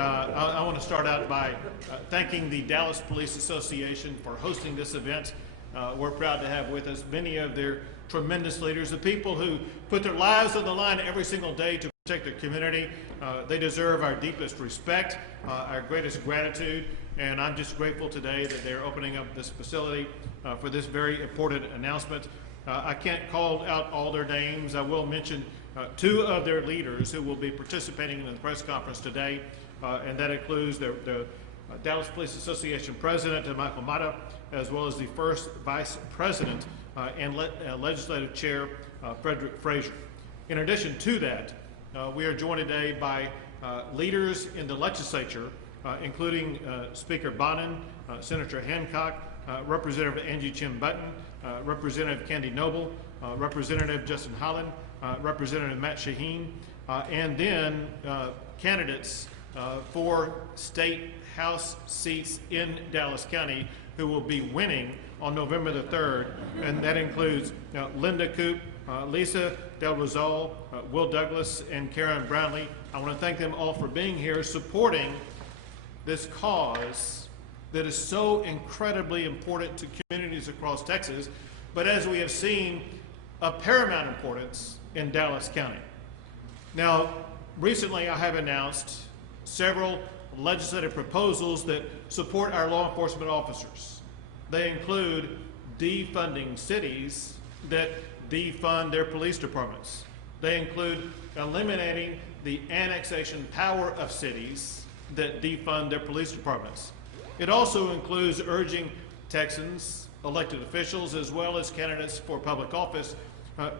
I want to start out by thanking the Dallas Police Association for hosting this event. We're proud to have with us many of their tremendous leaders, the people who put their lives on the line every single day to protect their community. They deserve our deepest respect, our greatest gratitude, and I'm just grateful today that they're opening up this facility for this very important announcement. I can't call out all their names. I will mention two of their leaders who will be participating in the press conference today, and that includes the Dallas Police Association President, Michael Mata, as well as the first Vice President and Legislative Chair, Frederick Frazier. In addition to that, we are joined today by leaders in the legislature, including Speaker Bonin, Senator Hancock, Representative Angie Chin Button, Representative Candy Noble, Representative Justin Holland, Representative Matt Shaheen, and then candidates for state House seats in Dallas County who will be winning on November the 3rd, and that includes Linda Coop, Lisa Del Rosal, Will Douglas, and Karen Brownlee. I want to thank them all for being here, supporting this cause that is so incredibly important to communities across Texas, but as we have seen, of paramount importance in Dallas County. Now, recently I have announced several legislative proposals that support our law enforcement officers. They include defunding cities that defund their police departments. They include eliminating the annexation power of cities that defund their police departments. It also includes urging Texans, elected officials, as well as candidates for public office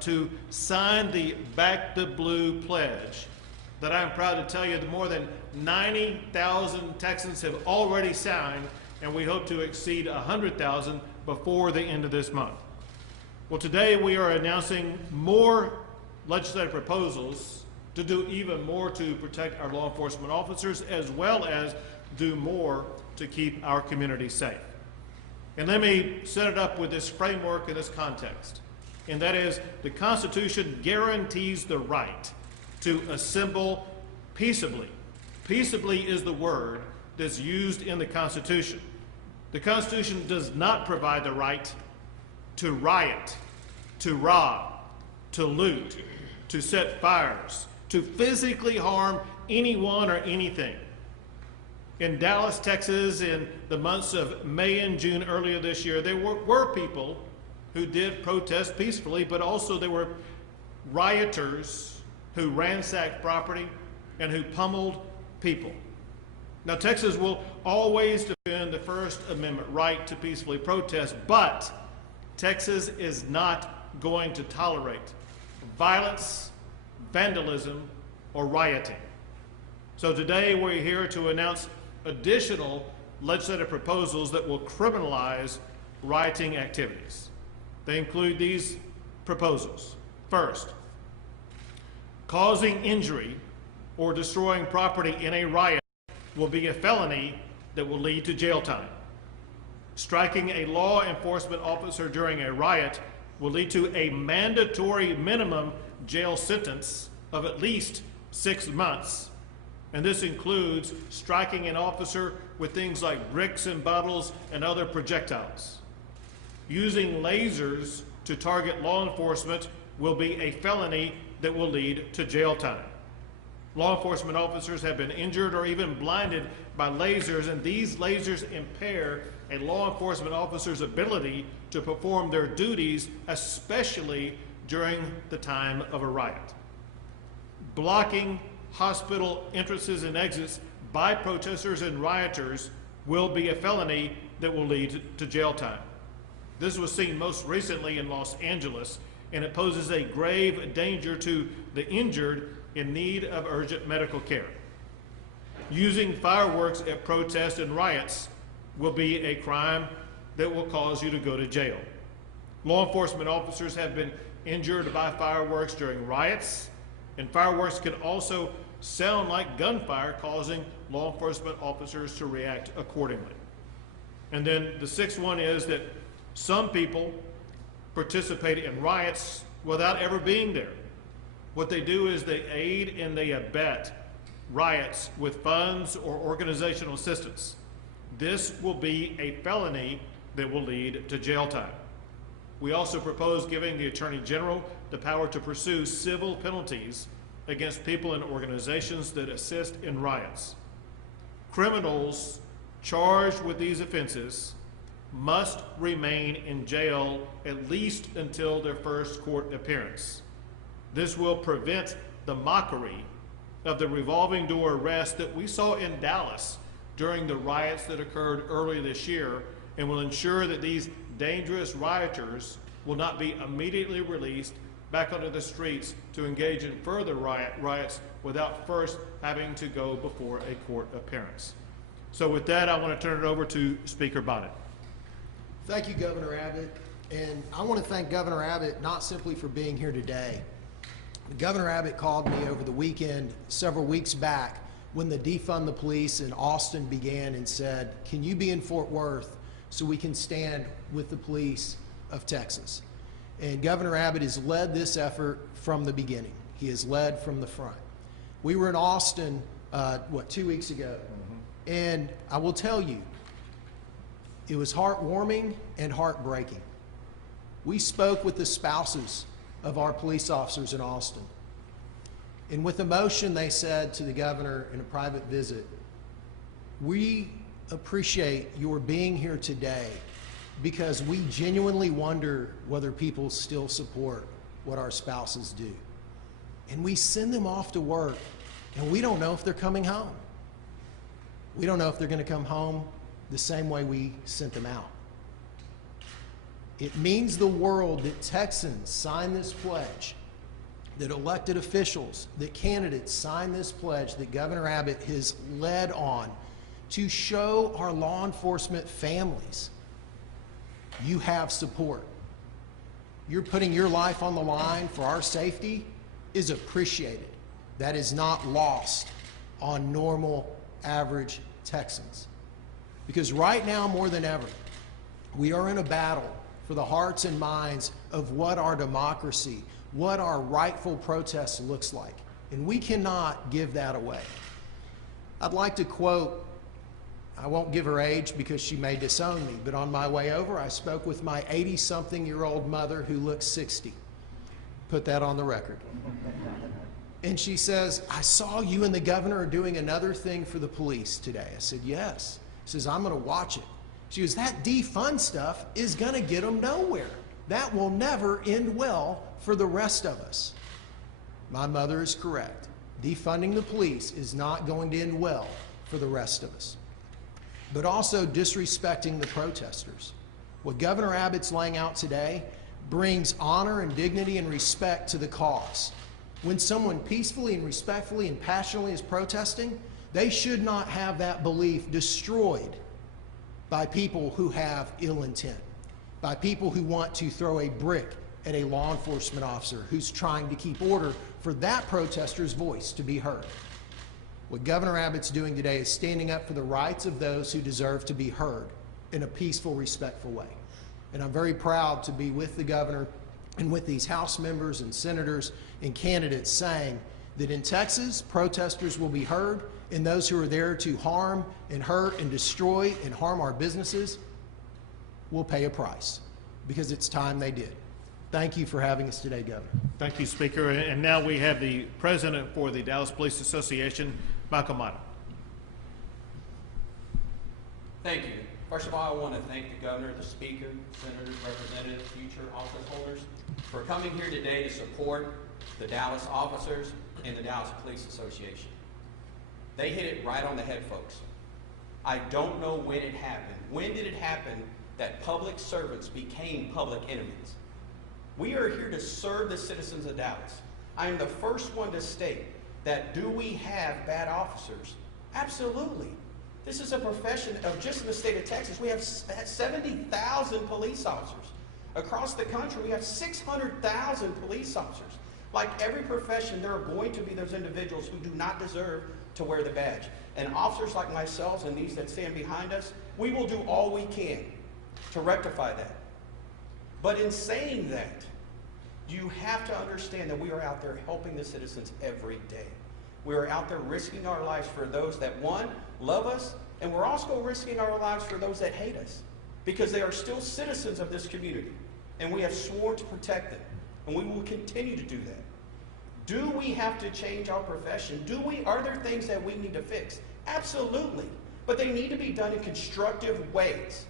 to sign the Back the Blue pledge that I'm proud to tell you that more than 90,000 Texans have already signed, and we hope to exceed 100,000 before the end of this month. Well, today we are announcing more legislative proposals to do even more to protect our law enforcement officers, as well as do more to keep our community safe. And let me set it up with this framework in this context, and that is the Constitution guarantees the right to assemble peaceably. Peaceably is the word that's used in the Constitution. The Constitution does not provide the right to riot, to rob, to loot, to set fires, to physically harm anyone or anything. In Dallas, Texas, in the months of May and June earlier this year, there were people who did protest peacefully, but also there were rioters who ransacked property and who pummeled people. Now, Texas will always defend the First Amendment right to peacefully protest, but Texas is not going to tolerate violence, vandalism, or rioting. So today we're here to announce additional legislative proposals that will criminalize rioting activities. They include these proposals. First, causing injury or destroying property in a riot will be a felony that will lead to jail time. Striking a law enforcement officer during a riot will lead to a mandatory minimum jail sentence of at least 6 months. And this includes striking an officer with things like bricks and bottles and other projectiles. Using lasers to target law enforcement will be a felony that will lead to jail time. Law enforcement officers have been injured or even blinded by lasers, and these lasers impair a law enforcement officer's ability to perform their duties, especially during the time of a riot. Blocking hospital entrances and exits by protesters and rioters will be a felony that will lead to jail time. This was seen most recently in Los Angeles, and it poses a grave danger to the injured in need of urgent medical care. Using fireworks at protests and riots will be a crime that will cause you to go to jail. Law enforcement officers have been injured by fireworks during riots, and fireworks can also sound like gunfire, causing law enforcement officers to react accordingly. And then the sixth one is that some people participate in riots without ever being there. What they do is they aid and they abet riots with funds or organizational assistance. This will be a felony that will lead to jail time. We also propose giving the Attorney General the power to pursue civil penalties against people and organizations that assist in riots. Criminals charged with these offenses must remain in jail at least until their first court appearance. This will prevent the mockery of the revolving door arrest that we saw in Dallas during the riots that occurred earlier this year, and will ensure that these dangerous rioters will not be immediately released back onto the streets to engage in further riots without first having to go before a court appearance. So with that, I want to turn it over to Speaker Bonnet. Thank you, Governor Abbott. And I want to thank Governor Abbott not simply for being here today. Governor Abbott called me over the weekend, several weeks back, when the defund the police in Austin began, and said, can you be in Fort Worth so we can stand with the police of Texas? And Governor Abbott has led this effort from the beginning. He has led from the front. We were in Austin, 2 weeks ago? And I will tell you, it was heartwarming and heartbreaking. We spoke with the spouses of our police officers in Austin. And with emotion, they said to the governor in a private visit, we appreciate your being here today because we genuinely wonder whether people still support what our spouses do. And we send them off to work, and we don't know if they're coming home. We don't know if they're going to come home the same way we sent them out. It means the world that Texans sign this pledge, that elected officials, that candidates sign this pledge that Governor Abbott has led on to show our law enforcement families you have support. You're putting your life on the line for our safety is appreciated. That is not lost on normal, average Texans. Because right now, more than ever, we are in a battle for the hearts and minds of what our democracy, what our rightful protest looks like. And we cannot give that away. I'd like to quote, I won't give her age because she may disown me, but on my way over, I spoke with my 80-something-year-old mother who looks 60. Put that on the record. And she says, I saw you and the governor are doing another thing for the police today. I said, yes. She says, I'm going to watch it. She goes, that defund stuff is going to get them nowhere. That will never end well for the rest of us. My mother is correct. Defunding the police is not going to end well for the rest of us. But also disrespecting the protesters. What Governor Abbott's laying out today brings honor and dignity and respect to the cause. When someone peacefully and respectfully and passionately is protesting, they should not have that belief destroyed by people who have ill intent, by people who want to throw a brick at a law enforcement officer who's trying to keep order for that protester's voice to be heard. What Governor Abbott's doing today is standing up for the rights of those who deserve to be heard in a peaceful, respectful way. And I'm very proud to be with the governor and with these House members and senators and candidates saying that in Texas, protesters will be heard, and those who are there to harm and hurt and destroy and harm our businesses will pay a price, because it's time they did. Thank you for having us today, Governor. Thank you, Speaker. And now we have the president for the Dallas Police Association, Michael Mata. Thank you. First of all, I want to thank the governor, the speaker, senators, representatives, future office holders for coming here today to support the Dallas officers and the Dallas Police Association. They hit it right on the head, folks. I don't know when it happened. When did it happen that public servants became public enemies? We are here to serve the citizens of Dallas. I am the first one to state that do we have bad officers? Absolutely. This is a profession of, just in the state of Texas, we have 70,000 police officers. Across the country, we have 600,000 police officers. Like every profession, there are going to be those individuals who do not deserve to wear the badge. And officers like myself and these that stand behind us, we will do all we can to rectify that. But in saying that, you have to understand that we are out there helping the citizens every day. We are out there risking our lives for those that, one, love us, and we're also risking our lives for those that hate us, because they are still citizens of this community, and we have sworn to protect them, and we will continue to do that. Do we have to change our profession? Are there things that we need to fix? Absolutely, but they need to be done in constructive ways.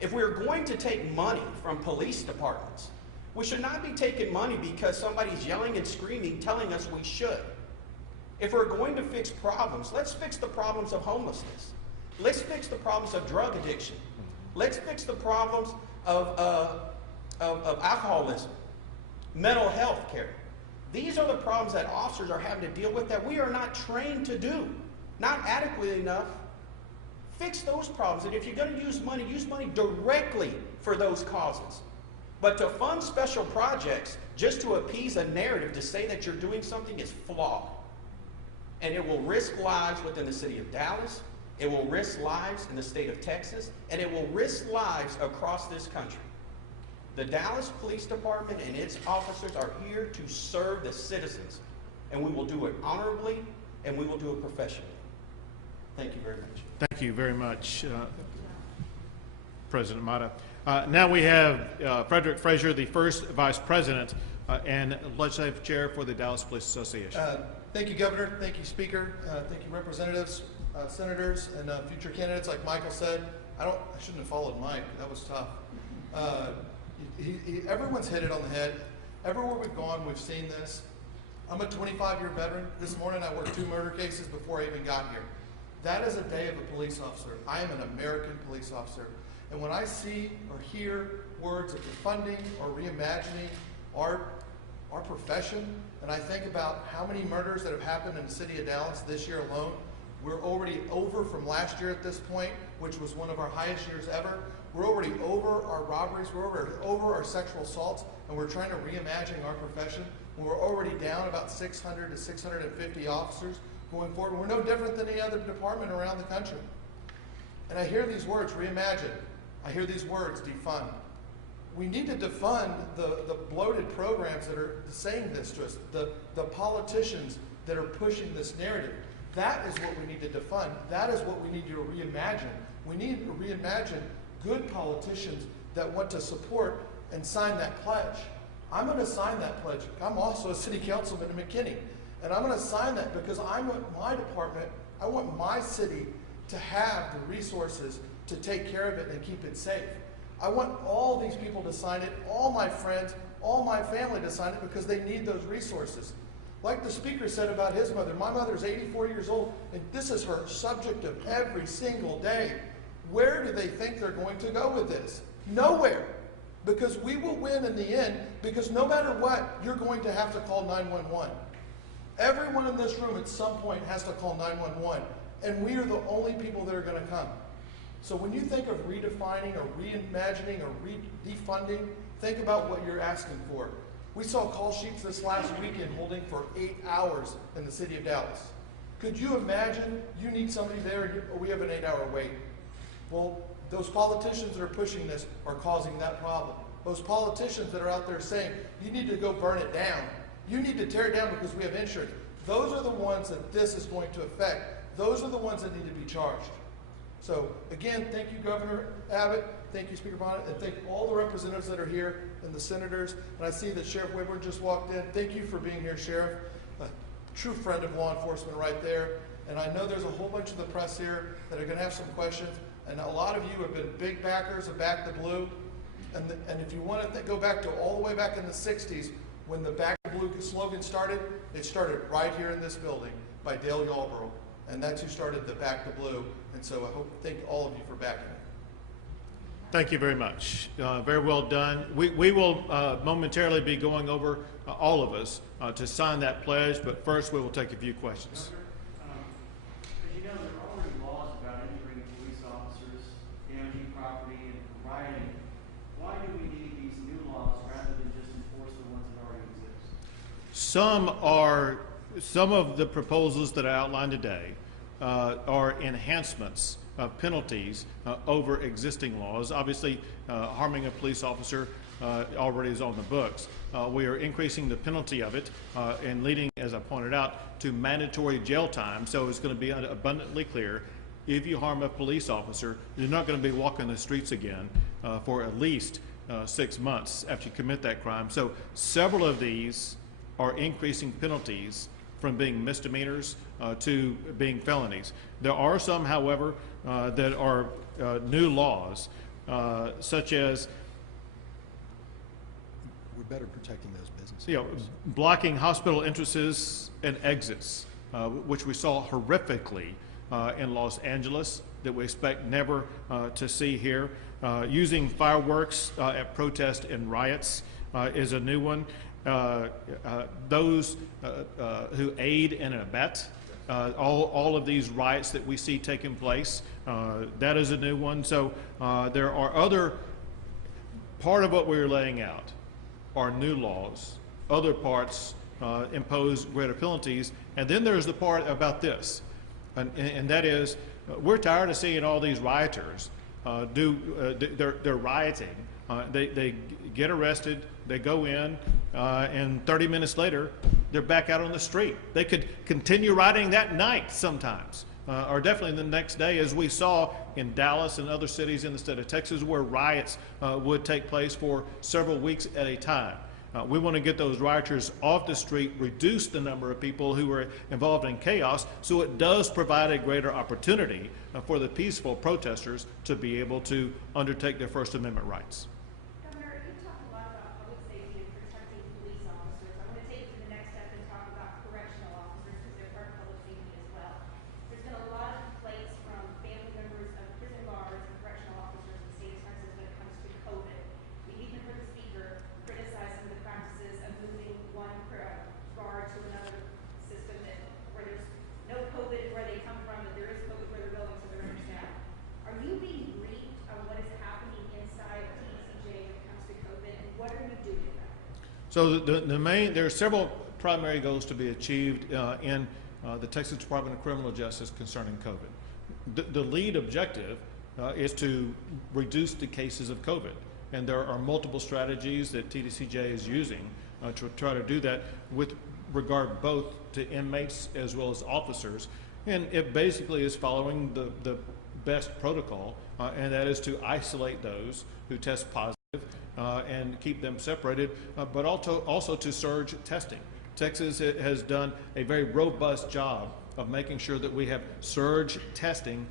If we're going to take money from police departments, we should not be taking money because somebody's yelling and screaming, telling us we should. If we're going to fix problems, let's fix the problems of homelessness. Let's fix the problems of drug addiction. Let's fix the problems of alcoholism, mental health care. These are the problems that officers are having to deal with that we are not trained to do, not adequately enough. Fix those problems, and if you're going to use money directly for those causes. But to fund special projects just to appease a narrative to say that you're doing something is flawed. And it will risk lives within the city of Dallas, it will risk lives in the state of Texas, and it will risk lives across this country. The Dallas Police Department and its officers are here to serve the citizens, and we will do it honorably, and we will do it professionally. Thank you very much. Thank you very much, President Mata. Now we have Frederick Frazier, the first Vice President and Legislative Chair for the Dallas Police Association. Thank you, Governor. Thank you, Speaker. Thank you, Representatives, Senators, and future candidates. Like Michael said, I shouldn't have followed Mike. That was tough. Everyone's hit it on the head. Everywhere we've gone, we've seen this. I'm a 25-year veteran. This morning, I worked 2 murder cases before I even got here. That is a day of a police officer. I am an American police officer. And when I see or hear words of defunding or reimagining our profession, and I think about how many murders that have happened in the city of Dallas this year alone, we're already over from last year at this point, which was one of our highest years ever. We're already over our robberies, we're over our sexual assaults, and we're trying to reimagine our profession. We're already down about 600 to 650 officers going forward. We're no different than any other department around the country. And I hear these words, reimagine. I hear these words, defund. We need to defund the bloated programs that are saying this to us, the politicians that are pushing this narrative. That is what we need to defund. That is what we need to reimagine. We need to reimagine good politicians that want to support and sign that pledge. I'm going to sign that pledge. I'm also a city councilman in McKinney. And I'm going to sign that because I want my department, I want my city to have the resources to take care of it and keep it safe. I want all these people to sign it, all my friends, all my family to sign it because they need those resources. Like the speaker said about his mother, my mother's 84 years old, and this is her subject of every single day. Where do they think they're going to go with this? Nowhere. Because we will win in the end, because no matter what, you're going to have to call 911. Everyone in this room at some point has to call 911, and we are the only people that are going to come. So when you think of redefining or reimagining or defunding, think about what you're asking for. We saw call sheets this last weekend holding for 8 hours in the city of Dallas. Could you imagine you need somebody there and we have an 8-hour wait? Well, those politicians that are pushing this are causing that problem. Those politicians that are out there saying, you need to go burn it down. You need to tear it down because we have insurance. Those are the ones that this is going to affect. Those are the ones that need to be charged. So again, thank you, Governor Abbott. Thank you, Speaker Bonnet, and thank all the representatives that are here and the senators. And I see that Sheriff Whitburn just walked in. Thank you for being here, Sheriff. A true friend of law enforcement right there. And I know there's a whole bunch of the press here that are going to have some questions. And a lot of you have been big backers of Back the Blue. And if you want to go back to all the way back in the 60s, when the Back the Blue slogan started, it started right here in this building by Dale Yarborough. And that's who started the Back the Blue. And so I thank all of you for backing it. Thank you very much. Very well done. We will momentarily be going over, all of us, to sign that pledge, but first we will take a few questions. As you know, there are already laws about entering police officers, damaging property, and rioting. Why do we need these new laws rather than just enforce the ones that already exist? Some of the proposals that I outlined today are enhancements of penalties over existing laws. Obviously, harming a police officer already is on the books. We are increasing the penalty of it and leading, as I pointed out, to mandatory jail time. So it's going to be abundantly clear, if you harm a police officer, you're not going to be walking the streets again for at least 6 months after you commit that crime. So several of these are increasing penalties from being misdemeanors to being felonies. There are some, however, that are new laws, such as We're better protecting those businesses. you know, blocking hospital entrances and exits, which we saw horrifically in Los Angeles, that we expect never to see here. Using fireworks at protests and riots is a new one. Those who aid and abet all of these riots that we see taking place, that is a new one. So there are other, part of what we're laying out are new laws. Other parts impose greater penalties. And then there's the part about this, and that is, we're tired of seeing all these rioters they're rioting. They get arrested, they go in, and 30 minutes later, they're back out on the street. They could continue rioting that night sometimes, or definitely the next day, as we saw in Dallas and other cities in the state of Texas, where riots would take place for several weeks at a time. We want to get those rioters off the street, reduce the number of people who are involved in chaos, so it does provide a greater opportunity for the peaceful protesters to be able to undertake their First Amendment rights. Governor, you talk a lot about public safety and protecting police officers. I want to take it to the next step and talk about correctional officers, because they're part of public safety as well. There's been a lot of complaints from family members of prison guards and correctional officers in the state of Texas when it comes to COVID. We even heard the speaker criticize some of the practices of moving one guard to another system where there's no COVID where they come from, but there is COVID where they're going, so they're understaffed. Are you being briefed on what is happening inside of TDCJ when it comes to COVID, and what are you doing about it? So there are several primary goals to be achieved in the Texas Department of Criminal Justice concerning COVID. The lead objective is to reduce the cases of COVID. And there are multiple strategies that TDCJ is using to try to do that with regard both to inmates as well as officers. And it basically is following the best protocol, and that is to isolate those who test positive and keep them separated, but also to surge testing. Texas has done a very robust job of making sure that we have surge testing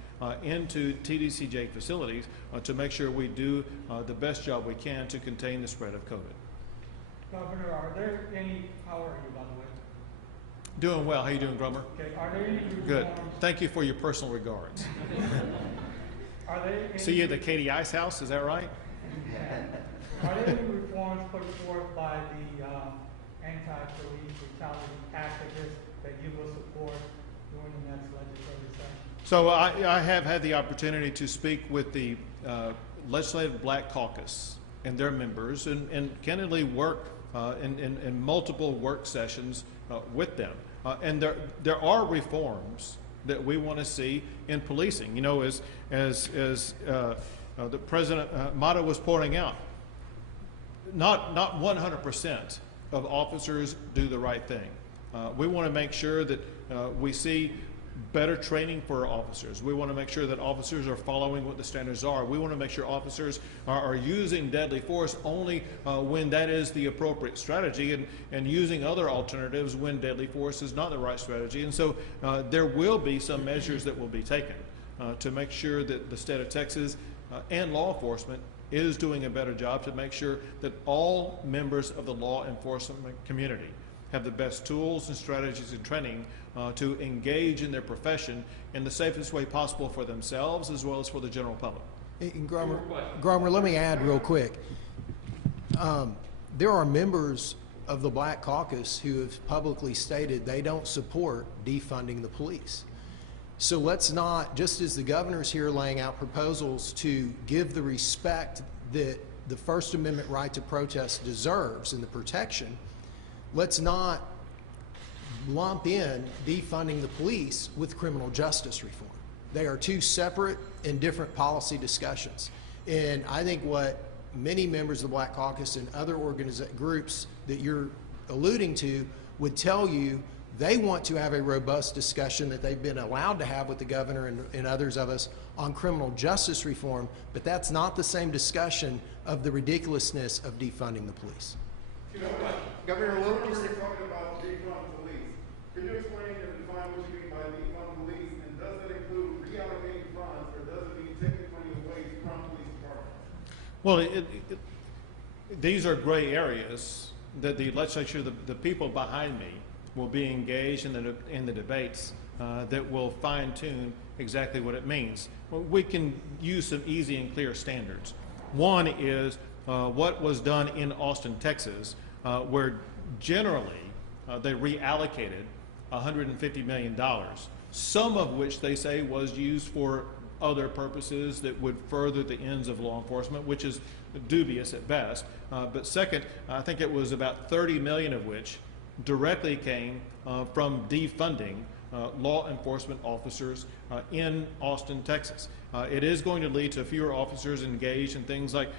into TDCJ facilities to make sure we do the best job we can to contain the spread of COVID. Governor, are there any, how are you, by the way? Doing well. How you doing, Grummer? Okay, are there any reforms? Good. Thank you for your personal regards. Are there any, See you at the Katie Ice House, is that right? are there any reforms put forth by the anti-police brutality activists that you will support during the next legislative session? So I have had the opportunity to speak with the Legislative Black Caucus and their members, and candidly work in multiple work sessions with them. And there are reforms that we want to see in policing. You know, as the President Mata was pointing out, not 100% of officers do the right thing. We want to make sure that we see better training for officers. We want to make sure that officers are following what the standards are. We want to make sure officers are using deadly force only when that is the appropriate strategy, and using other alternatives when deadly force is not the right strategy. And so there will be some measures that will be taken to make sure that the state of Texas and law enforcement is doing a better job to make sure that all members of the law enforcement community have the best tools and strategies and training to engage in their profession in the safest way possible for themselves as well as for the general public. And Grummer, let me add real quick. There are members of the Black Caucus who have publicly stated they don't support defunding the police. So let's not, just as the governor's here laying out proposals to give the respect that the First Amendment right to protest deserves and the protection, let's not lump in defunding the police with criminal justice reform. They are two separate and different policy discussions. And I think what many members of the Black Caucus and other groups that you're alluding to would tell you they want to have a robust discussion that they've been allowed to have with the governor and others of us on criminal justice reform, but that's not the same discussion of the ridiculousness of defunding the police. You know, Governor, what would you say? talking about defund police. Can you explain and define what you mean by defund police, and does that include reallocating funds, or does it mean taking money away from police departments? Well, these are gray areas that the legislature, the people behind me, will be engaged in the debates that will fine-tune exactly what it means. Well, we can use some easy and clear standards. One is what was done in Austin, Texas, where generally they reallocated $150 million, some of which they say was used for other purposes that would further the ends of law enforcement, which is dubious at best. But second, I think it was about 30 million of which directly came from defunding law enforcement officers in Austin, Texas. It is going to lead to fewer officers engaged in things like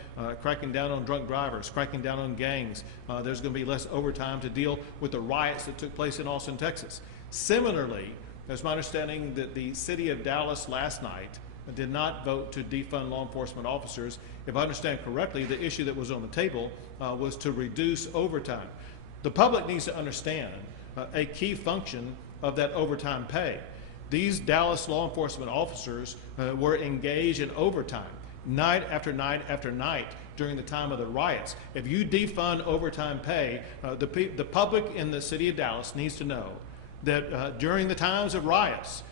cracking down on drunk drivers, cracking down on gangs. There's going to be less overtime to deal with the riots that took place in Austin, Texas. Similarly, it's my understanding that the city of Dallas last night did not vote to defund law enforcement officers. If I understand correctly, the issue that was on the table was to reduce overtime. The public needs to understand a key function of that overtime pay. These Dallas law enforcement officers were engaged in overtime night after night after night during the time of the riots. If you defund overtime pay, the public in the city of Dallas needs to know that during the times of riots,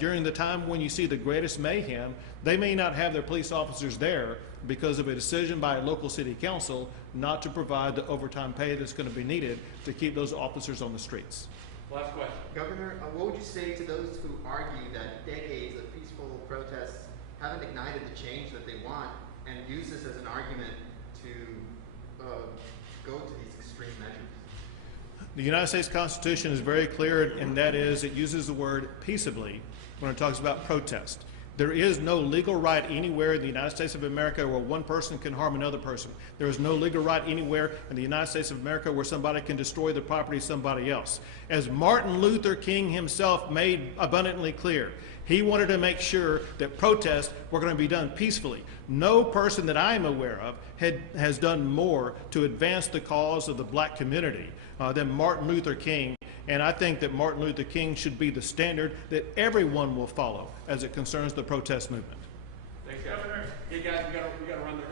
during the time when you see the greatest mayhem, they may not have their police officers there because of a decision by a local city council not to provide the overtime pay that's going to be needed to keep those officers on the streets. Last question. Governor, what would you say to those who argue that decades of peaceful protests haven't ignited the change that they want, and use this as an argument to go to these extreme measures? The United States Constitution is very clear, and that is it uses the word peaceably when it talks about protest. There is no legal right anywhere in the United States of America where one person can harm another person. There is no legal right anywhere in the United States of America where somebody can destroy the property of somebody else. As Martin Luther King himself made abundantly clear, he wanted to make sure that protests were going to be done peacefully. No person that I am aware of has done more to advance the cause of the black community than Martin Luther King. And I think that Martin Luther King should be the standard that everyone will follow as it concerns the protest movement. Thanks, guys. Hey, guys, we got to run the